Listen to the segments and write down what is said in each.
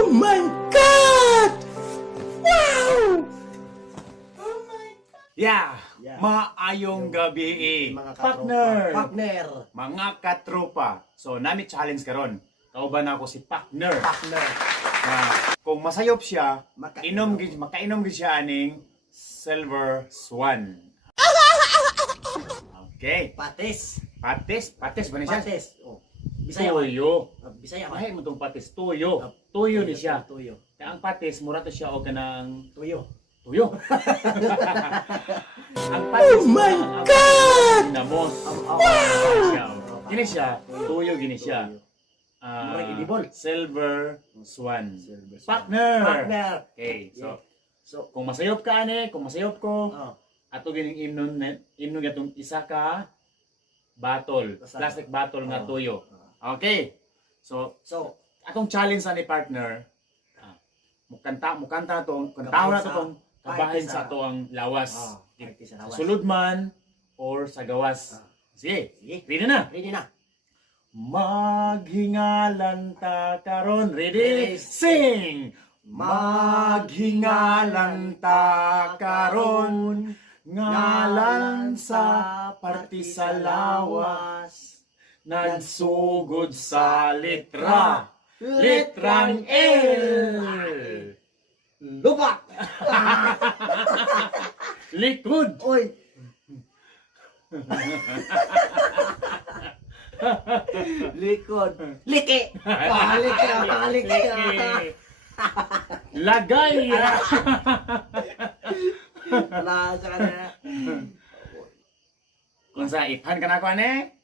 Oh my God! Wow! Yeah, Yeah. maayong gabi Mga partner, Partner. mga katropa. So nami challenge karon. Kauban ako si partner. Partner. Kung masayop siya, Makainom. makainom gid siya aning Silver Swan. Okay. Patis. Patis ba ni siya? Patis. Oh. Bisaya man. Tuyo. Bisaya man. Lahi mo tong patis, tuyo. Tuyo ni siya. Tuyo. Kaya ang patis mura to siya og kanang Tuyo. tuyo. Ang patis, Oh my ang God! Namos. Gini siya, tuyo gini siya. Murag edible. Silver Swan. Silver Swan. Partner. Partner. Okay, so So, kung masayop ka ani, kung masayop ko, oh. ato gining imnon gatong isa ka bottle, plastic bottle nga tuyo. Okay. So atong challenge sa ni partner, mukanta to, kantaw na to tong kabahin sa ato ang lawas. Sa sulod man or sa gawas. Sige, Sige. ready na. Ready na. Maghingalan ta karon. Ready? Sing! Maghingalan ta karon ngalan sa parti sa lawas nagsugod sa letra litrang L Lubak. likod. Oy. Likod. Liki. Liki. Lagay. Wala sa kanya. Kung sa ithan ka na ko ane?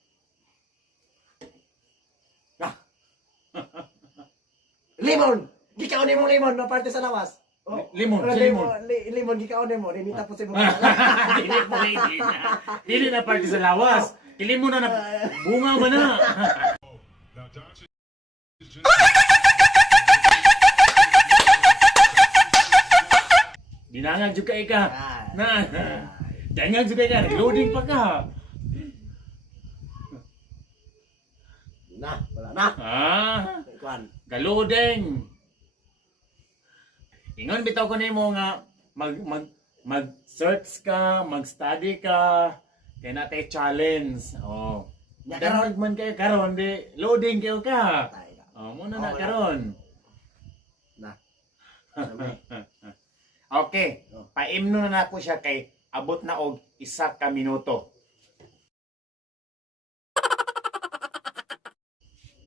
Limon. Gikaon mo limon na parte sa lawas. Oh. Limon, Wala, si limon. Limon gikaon mo. Hindi tapos mo. Dili na parte sa lawas. Dili mo na bunga man na. Dinangag juga ika. Na. Dangag juga ika. Loading pa ka. Wala na. Kuan. Galodeng. Ingon bitaw ko nimo nga mag-search ka, mag-study ka, kay natay challenge. Oh. Nya Karon man kay karon di loading kayo ka. Tay na. Oh, muna na Okay. karon. Na. Okay. Paimno na nako siya kay abot na og 1 ka minuto.